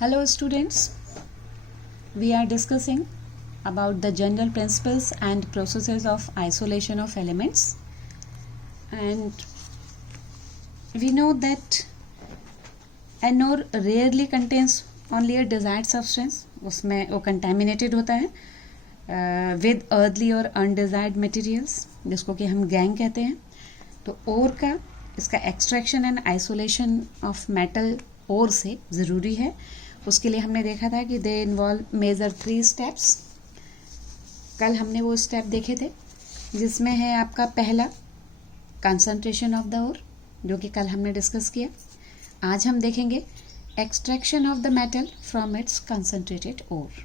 Hello students, we are discussing about the general principles and processes of isolation of elements, and we know that an ore rarely contains only a desired substance, उसमें वो contaminated होता है with earthly और undesired materials जिसको कि हम gang कहते हैं। तो ओर का इसका extraction and isolation of metal ore से ज़रूरी है। उसके लिए हमने देखा था कि दे इन्वॉल्व मेजर 3 स्टेप्स। कल हमने वो स्टेप देखे थे जिसमें है आपका पहला कंसंट्रेशन ऑफ द ओर, जो कि कल हमने डिस्कस किया। आज हम देखेंगे extraction of the metal from its concentrated ore.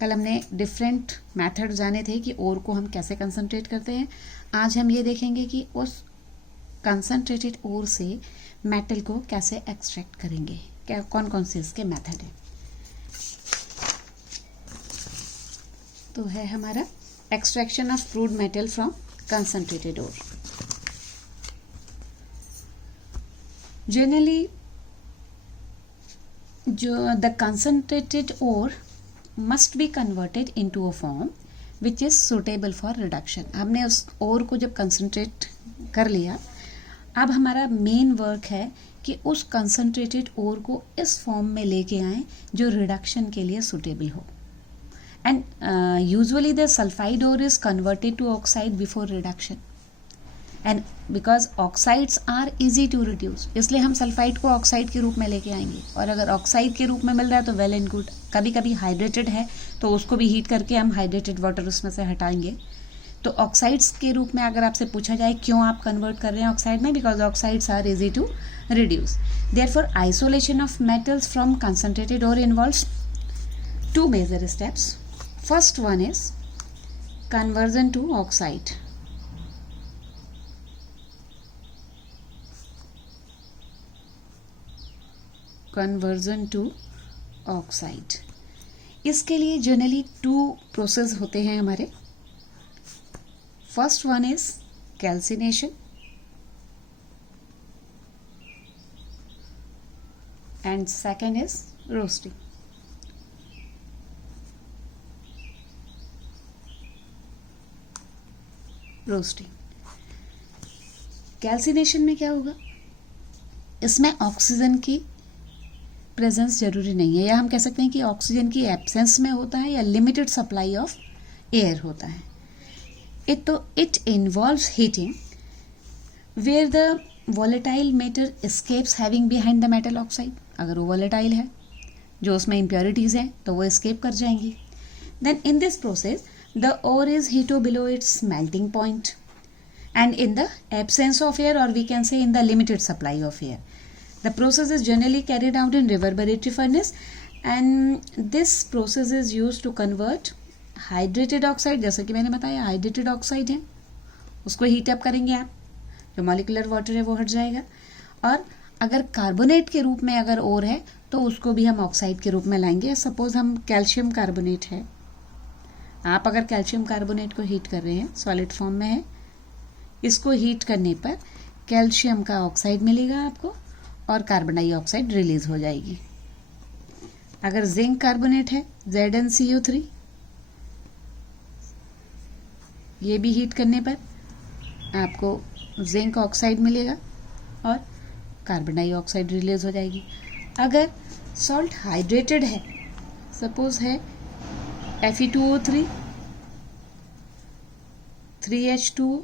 कल हमने डिफरेंट मेथड जाने थे कि ओर को हम कैसे कंसंट्रेट करते हैं। आज हम ये देखेंगे कि उस कंसंट्रेटेड ओर से मेटल को कैसे एक्सट्रैक्ट करेंगे, क्या कौन कौन से इसके मेथड है। तो है हमारा extraction of crude metal from concentrated ore. Generally जो the concentrated ore must be converted into a form which is suitable for reduction. हमने उस ओर को जब कंसंट्रेट कर लिया, अब हमारा मेन वर्क है कि उस कंसंट्रेटेड ओर को इस फॉर्म में लेके आएं जो रिडक्शन के लिए सुटेबल हो। And usually the sulphide ore is converted to oxide before reduction, and because oxides are easy to reduce, इसलिए हम सल्फाइड को ऑक्साइड के रूप में लेके आएंगे। और अगर ऑक्साइड के रूप में मिल रहा है तो वेल एंड गुड। कभी कभी हाइड्रेटेड है तो उसको भी हीट करके हम हाइड्रेटेड वाटर उसमें से हटाएंगे। तो ऑक्साइड्स के रूप में अगर आपसे पूछा जाए क्यों आप कन्वर्ट कर रहे हैं ऑक्साइड में, because oxides are easy to reduce. Therefore isolation of metals from concentrated ore involves 2 major steps. First one is conversion to oxide. Conversion to oxide, इसके लिए जनरली 2 प्रोसेस होते हैं हमारे। First one is calcination and second is roasting. Calcination में क्या होगा, इसमें oxygen की प्रेजेंस जरूरी नहीं है, या हम कह सकते हैं कि ऑक्सीजन की एब्सेंस में होता है या लिमिटेड सप्लाई ऑफ एयर होता है। It involves heating where the volatile matter escapes having behind the metal oxide। अगर वो volatile है, जो उसमें impurities है, तो वो escape कर जाएंगी। Then in this process the ore is heated below its melting point and in the absence of air, or we can say in the limited supply of air. The process is generally carried out in reverberatory furnace, and this process is used to convert hydrated oxide, जैसा कि मैंने बताया hydrated oxide है, उसको heat up करेंगे आप, जो molecular water है वो हट जाएगा। और अगर कार्बोनेट के रूप में अगर ओर है तो उसको भी हम ऑक्साइड के रूप में लाएंगे। सपोज हम कैल्शियम कार्बोनेट है, आप अगर कैल्शियम कार्बोनेट को हीट कर रहे हैं, सॉलिड फॉर्म में है, इसको हीट करने पर कैल्शियम का ऑक्साइड मिलेगा आपको और कार्बन डाइऑक्साइड रिलीज हो जाएगी। अगर जिंक कार्बोनेट है ZnCO3, ये भी हीट करने पर आपको जिंक ऑक्साइड मिलेगा और कार्बन डाइऑक्साइड रिलीज हो जाएगी। अगर सॉल्ट हाइड्रेटेड है, सपोज है Fe2O3 3H2O,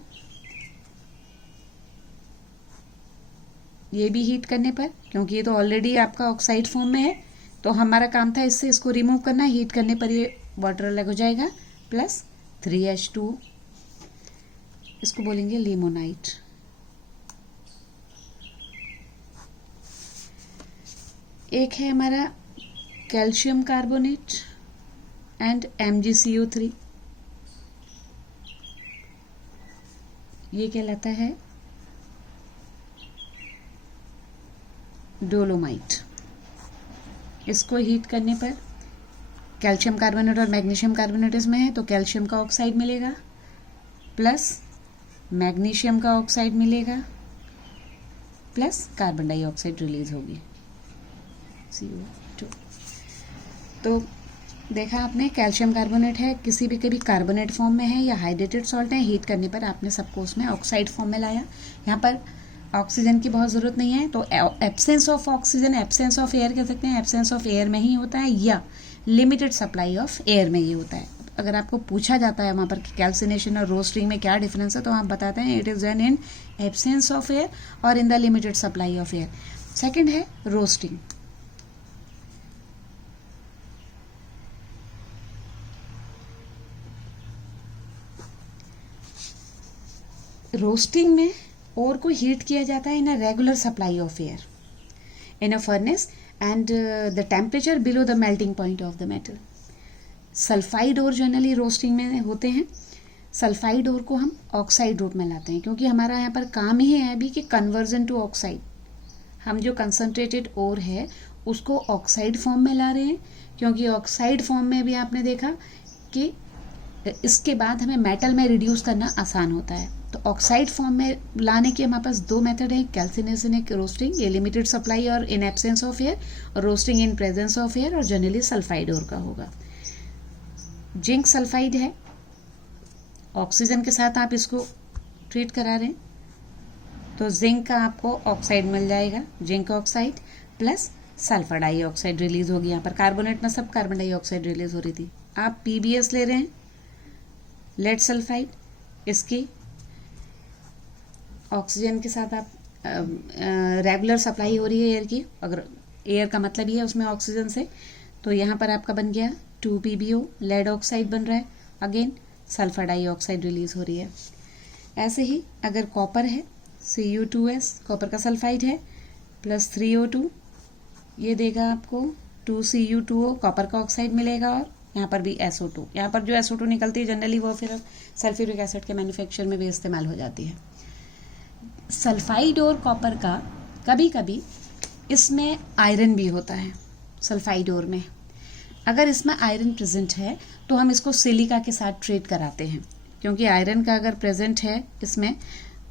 ये भी हीट करने पर, क्योंकि ये तो ऑलरेडी आपका ऑक्साइड फॉर्म में है, तो हमारा काम था इससे इसको रिमूव करना। हीट करने पर ये वाटर अलग हो जाएगा प्लस 3H2O, इसको बोलेंगे लिमोनाइट। एक है हमारा कैल्शियम कार्बोनेट एंड MgCO3, ये कहलाता है डोलोमाइट। इसको हीट करने पर कैल्शियम कार्बोनेट और मैग्नीशियम कार्बोनेट इसमें है, तो कैल्शियम का ऑक्साइड मिलेगा प्लस मैग्नीशियम का ऑक्साइड मिलेगा प्लस कार्बन डाइऑक्साइड रिलीज होगी। CO2। तो देखा आपने, कैल्शियम कार्बोनेट है, किसी भी कभी कार्बोनेट फॉर्म में है या हाइड्रेटेड सॉल्ट है, हीट करने पर आपने सबको उसमें ऑक्साइड फॉर्म में लाया। यहाँ पर ऑक्सीजन की बहुत ज़रूरत नहीं है, तो absence of oxygen, absence of air कह सकते हैं, एब्सेंस ऑफ एयर में ही होता है या लिमिटेड सप्लाई ऑफ एयर में ही होता है। अगर आपको पूछा जाता है वहाँ पर कि कैल्सिनेशन और रोस्टिंग में क्या डिफरेंस है, तो आप बताते हैं it is done in absence of air और in the limited supply of air. Second है रोस्टिंग। रोस्टिंग में ओर को हीट किया जाता है in a regular supply of air in a furnace and the temperature below the melting point of the metal. Sulphide ore generally roasting में होते हैं। Sulphide ओर को हम ऑक्साइड रूप में लाते हैं, क्योंकि हमारा यहाँ पर काम ही है अभी कि कन्वर्जन टू ऑक्साइड। हम जो कंसनट्रेटेड ओर है उसको ऑक्साइड फॉर्म में ला रहे हैं, क्योंकि ऑक्साइड फॉर्म में भी आपने देखा कि इसके बाद हमें मेटल में रिड्यूस करना आसान होता है। तो ऑक्साइड फॉर्म में लाने के हमारे पास दो मेथड हैं, कैल्सिनेशन, एक रोस्टिंग, ये लिमिटेड सप्लाई और इन एब्सेंस ऑफ एयर, और roasting in presence of air, और जनरली सल्फाइड ओर का होगा। जिंक सल्फाइड है, ऑक्सीजन के साथ आप इसको ट्रीट करा रहे हैं, तो जिंक का आपको ऑक्साइड मिल जाएगा, zinc oxide plus sulphur dioxide release होगी। यहाँ पर कार्बोनेट में सब कार्बन डाइऑक्साइड रिलीज हो रही थी। आप PbS ले रहे हैं, लेड सल्फाइड, इसकी ऑक्सीजन के साथ आप रेगुलर सप्लाई हो रही है एयर की, अगर एयर का मतलब ही है उसमें ऑक्सीजन से, तो यहाँ पर आपका बन गया 2PbO, लेड ऑक्साइड बन रहा है, अगेन सल्फर डाइऑक्साइड रिलीज हो रही है। ऐसे ही अगर कॉपर है, Cu2S कॉपर का सल्फाइड है, प्लस 3O2, ये देगा आपको 2Cu2O, कॉपर का ऑक्साइड मिलेगा, और यहाँ पर भी SO2। यहाँ पर जो SO2 निकलती है जनरली वो फिर सल्फ्यूरिक एसिड के मैन्युफैक्चर में भी इस्तेमाल हो जाती है। सल्फाइड और कॉपर का कभी कभी इसमें आयरन भी होता है। सल्फाइड और में अगर इसमें आयरन प्रेजेंट है तो हम इसको सिलिका के साथ ट्रीट कराते हैं, क्योंकि आयरन का अगर प्रेजेंट है इसमें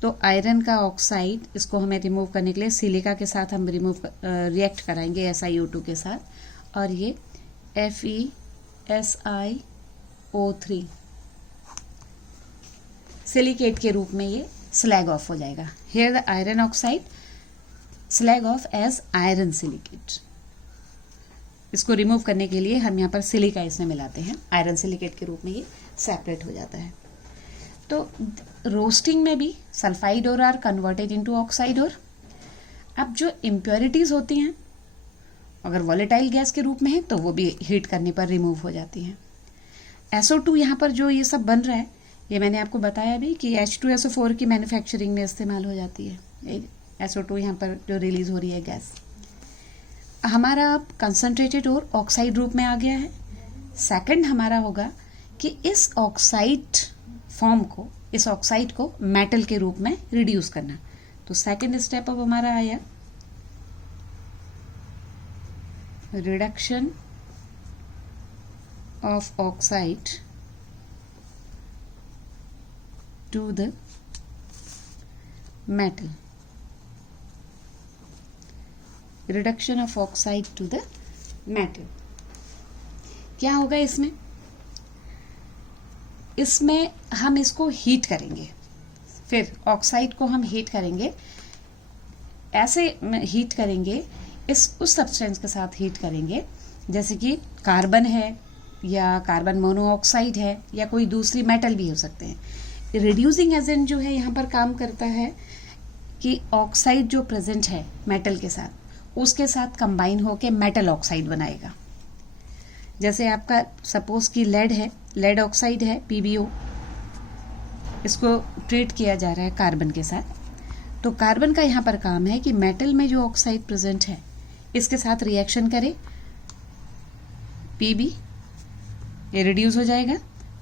तो आयरन का ऑक्साइड इसको हमें रिमूव करने के लिए सिलिका के साथ हम रिएक्ट कराएंगे SiO2 के साथ, और ये FeSiO3 सिलिकेट के रूप में ये स्लैग ऑफ हो जाएगा। Here the iron oxide slag off as iron silicate. इसको रिमूव करने के लिए हम यहाँ पर सिलिका इसमें मिलाते हैं, आयरन सिलिकेट के रूप में ये सेपरेट हो जाता है। तो रोस्टिंग में भी sulphide ore are converted into oxide ore. अब जो इम्प्योरिटीज होती हैं अगर वॉलेटाइल गैस के रूप में है तो वो भी हीट करने पर रिमूव हो जाती हैं। SO2 यहाँ पर जो ये सब बन रहा है, ये मैंने आपको बताया भी कि H2SO4 की मैन्युफैक्चरिंग में इस्तेमाल हो जाती है। SO2 यहाँ पर जो रिलीज हो रही है गैस, हमारा अब कंसनट्रेटेड और ऑक्साइड रूप में आ गया है। सेकंड हमारा होगा कि इस ऑक्साइड फॉर्म को, इस ऑक्साइड को मेटल के रूप में रिड्यूस करना। तो सेकंड स्टेप अब हमारा आया reduction of oxide to the metal. Reduction of oxide to the metal क्या होगा इसमें? इसमें हम इसको हीट करेंगे, फिर ऑक्साइड को हम हीट करेंगे, ऐसे हीट करेंगे उस सब्सटेंस के साथ हीट करेंगे जैसे कि कार्बन है या कार्बन मोनोऑक्साइड है या कोई दूसरी मेटल भी हो सकते हैं। रिड्यूसिंग एजेंट जो है यहाँ पर काम करता है कि ऑक्साइड जो प्रेजेंट है मेटल के साथ उसके साथ कंबाइन होके मेटल ऑक्साइड बनाएगा। जैसे आपका सपोज कि लेड है, लेड ऑक्साइड है PbO, इसको ट्रीट किया जा रहा है कार्बन के साथ। तो कार्बन का यहाँ पर काम है कि मेटल में जो ऑक्साइड प्रेजेंट है इसके साथ रिएक्शन करे, Pb ये रिड्यूस हो जाएगा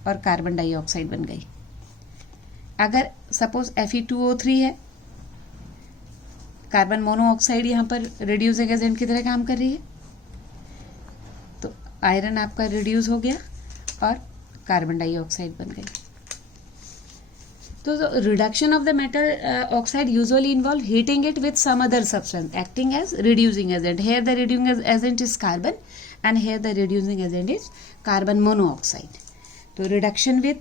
और कार्बन डाइऑक्साइड बन गई। अगर सपोज Fe2O3 है, कार्बन मोनोऑक्साइड यहाँ पर रिड्यूसिंग एजेंट की तरह काम कर रही है, तो आयरन आपका रिड्यूस हो गया और कार्बन डाइऑक्साइड बन गई। तो reduction of the metal oxide usually involve heating it with some other substance acting as reducing agent. Here the reducing agent is carbon and here the reducing agent is carbon monoxide. तो reduction with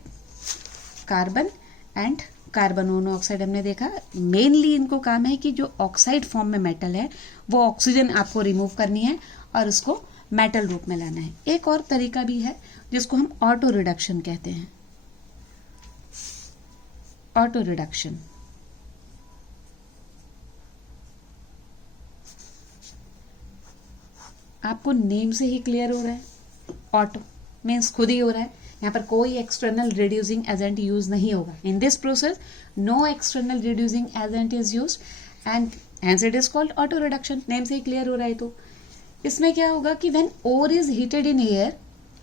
carbon and carbon monoxide हमने देखा. Mainly इनको काम है कि जो oxide form में metal है वो ऑक्सीजन आपको रिमूव करनी है और उसको मेटल रूप में लाना है. एक और तरीका भी है जिसको हम ऑटो रिडक्शन कहते हैं. ऑटो रिडक्शन आपको नेम से ही क्लियर हो रहा है. ऑटो मीन्स खुद ही हो रहा है. यहाँ पर कोई एक्सटर्नल रिड्यूसिंग एजेंट यूज नहीं होगा. In this process no external reducing agent is use and hence it is called auto reduction. Name से ही क्लियर हो रहा है. तो इसमें क्या होगा कि when ore is heated in air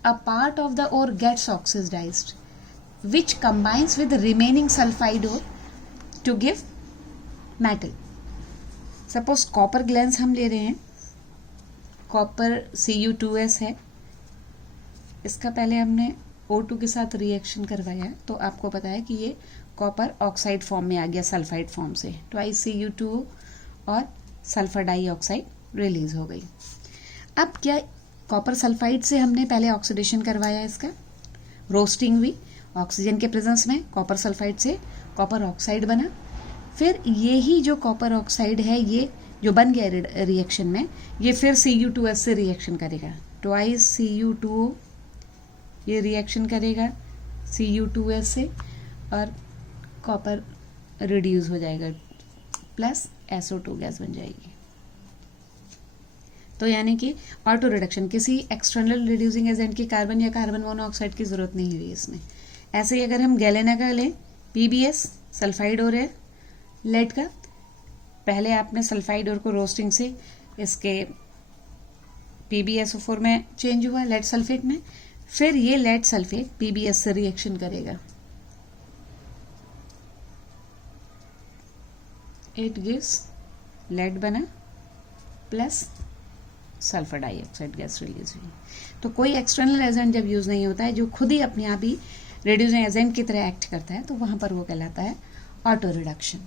a part of the ore gets oxidised which combines with the remaining sulfide ore to give metal. Suppose copper glance हम ले रहे हैं. कॉपर Cu2s है. इसका पहले हमने O2 के साथ रिएक्शन करवाया है तो आपको पता है कि ये कॉपर ऑक्साइड फॉर्म में आ गया सल्फाइड फॉर्म से. ट्वाइस Cu2 और सल्फर डाइऑक्साइड रिलीज हो गई. अब क्या कॉपर सल्फाइड से हमने पहले ऑक्सीडेशन करवाया, इसका रोस्टिंग हुई ऑक्सीजन के प्रेजेंस में. कॉपर सल्फाइड से कॉपर ऑक्साइड बना. फिर यही जो कॉपर ऑक्साइड है ये जो बन गया रिएक्शन में ये फिर Cu2s से रिएक्शन करेगा. ट्वाइस Cu2 ये रिएक्शन करेगा Cu2s से और कॉपर रिड्यूस हो जाएगा प्लस SO2 गैस बन जाएगी. तो यानी कि ऑटो रिडक्शन किसी एक्सटर्नल रिड्यूसिंग एजेंट की कार्बन या कार्बन मोनोऑक्साइड की जरूरत नहीं हुई इसमें. ऐसे ही अगर हम गैलेना का लें PbS सल्फाइड ओर है लेड का. पहले आपने सल्फाइड ओर को रोस्टिंग से इसके PbSO4 में चेंज हुआ लेड सल्फेट में. फिर ये लेड सल्फेट PbS से रिएक्शन करेगा. इट गिव्स लेड बना plus sulphur dioxide gas release हुई. तो कोई एक्सटर्नल एजेंट जब यूज नहीं होता है जो खुद ही अपने आप ही रिड्यूसिंग एजेंट की तरह एक्ट करता है तो वहां पर वो कहलाता है auto reduction.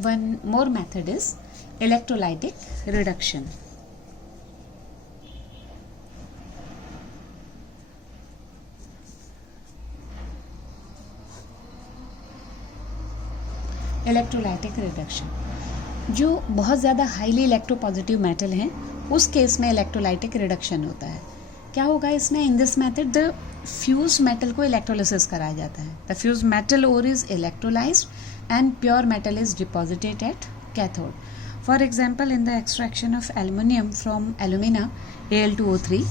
One more method is electrolytic reduction. Electrolytic reduction जो बहुत ज़्यादा हाईली इलेक्ट्रोपॉजिटिव मेटल हैं उस केस में इलेक्ट्रोलाइटिक रिडक्शन होता है. क्या होगा इसमें? In this method the fuse metal को इलेक्ट्रोलिसिस कराया जाता है. The fuse metal ore is electrolysed and pure metal is deposited at cathode. For example in the extraction of aluminium from alumina Al2O3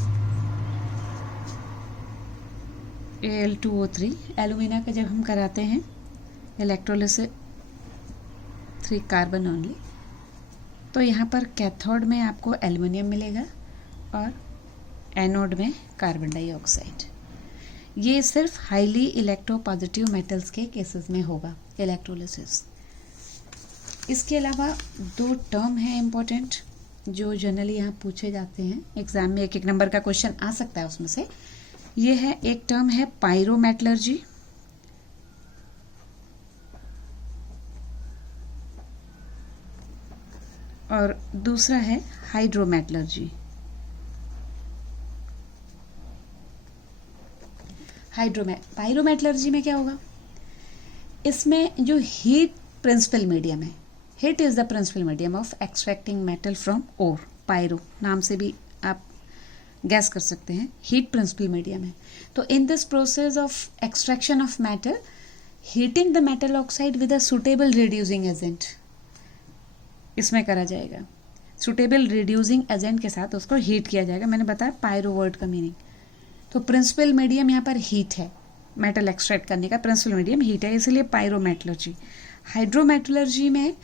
alumina का जब हम कराते हैं electrolysis 3 carbon only तो यहाँ पर कैथोड में आपको एल्युमिनियम मिलेगा और एनोड में कार्बन डाइऑक्साइड. ये सिर्फ हाईली इलेक्ट्रोपॉजिटिव मेटल्स के केसेस में होगा इलेक्ट्रोलिसिस. इसके अलावा 2 टर्म हैं इम्पोर्टेंट जो जनरली यहाँ पूछे जाते हैं एग्जाम में. एक नंबर का क्वेश्चन आ सकता है उसमें से. ये है एक टर्म है पायरोमेटलर्जी और दूसरा है हाइड्रोमेटलर्जी. पायरोमेटलर्जी में क्या होगा? इसमें जो हीट प्रिंसिपल मीडियम है, heat is the principal medium of extracting metal from ore. Pyro नाम से भी आप गैस कर सकते हैं. हीट प्रिंसिपल मीडियम है. तो इन this process of extraction of metal heating the metal oxide with a suitable reducing agent इसमें करा जाएगा. सुटेबल रिड्यूसिंग एजेंट के साथ उसको हीट किया जाएगा. मैंने बताया पायरो वर्ड का मीनिंग. तो प्रिंसिपल मीडियम यहाँ पर हीट है. मेटल एक्सट्रैक्ट करने का प्रिंसिपल मीडियम हीट है, इसलिए पायरोमेटलर्जी. हाइड्रोमेटलर्जी में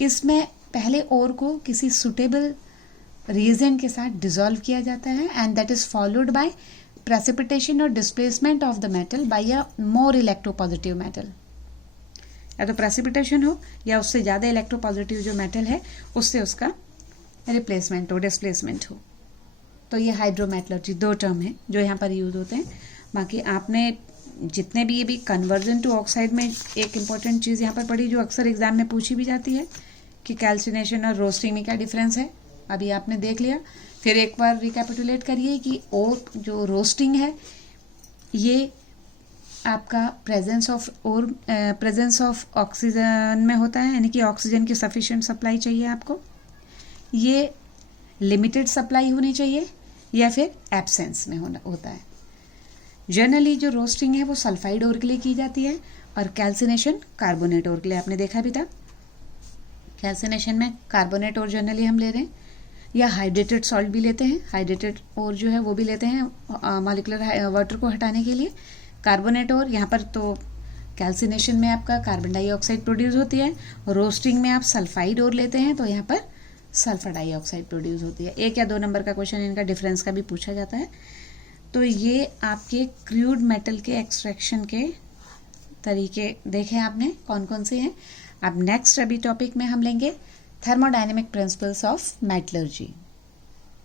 इसमें पहले ओर को किसी सुटेबल रिएजेंट के साथ डिसॉल्व किया जाता है and that is followed by precipitation और displacement of the metal by a more electropositive metal. या तो प्रेसिपिटेशन हो या उससे ज़्यादा इलेक्ट्रोपॉजिटिव जो मेटल है उससे उसका रिप्लेसमेंट हो, डिस्प्लेसमेंट हो. तो ये हाइड्रोमेटलर्जी 2 टर्म है जो यहाँ पर यूज होते हैं. बाकी आपने जितने भी ये भी कन्वर्जन टू ऑक्साइड में एक इम्पॉर्टेंट चीज़ यहाँ पर पड़ी जो अक्सर एग्जाम में पूछी भी जाती है कि कैल्सिनेशन और रोस्टिंग में क्या डिफरेंस है। अभी आपने देख लिया, फिर एक बार रिकैपिटुलेट करिए कि और जो रोस्टिंग है ये आपका प्रेजेंस ऑफ ऑक्सीजन में होता है, यानी कि ऑक्सीजन की सफिशिएंट सप्लाई चाहिए आपको, ये लिमिटेड सप्लाई होनी चाहिए या फिर एब्सेंस में होता है। जनरली जो रोस्टिंग है वो सल्फाइड ओर के लिए की जाती है और कैल्सिनेशन कार्बोनेट ओर के लिए। आपने देखा भी था, कैल्सिनेशन में कार्बोनेट ओर जनरली हम ले रहे हैं या हाइड्रेटेड सॉल्ट भी लेते हैं। हाइड्रेटेड ओर जो है वो भी लेते हैं मॉलिक्यूलर वाटर को हटाने के लिए। कार्बोनेट ओर यहाँ पर तो कैल्सिनेशन में आपका कार्बन डाइऑक्साइड प्रोड्यूस होती है, रोस्टिंग में आप सल्फाइड ओर लेते हैं तो यहाँ पर सल्फर डाइऑक्साइड प्रोड्यूस होती है। 1 या 2 नंबर का क्वेश्चन इनका डिफरेंस का भी पूछा जाता है। तो ये आपके क्रूड मेटल के एक्सट्रैक्शन के तरीके देखे आपने कौन कौन से हैं। अब नेक्स्ट अभी टॉपिक में हम लेंगे थर्मोडायनेमिक प्रिंसिपल्स ऑफ मेटलर्जी।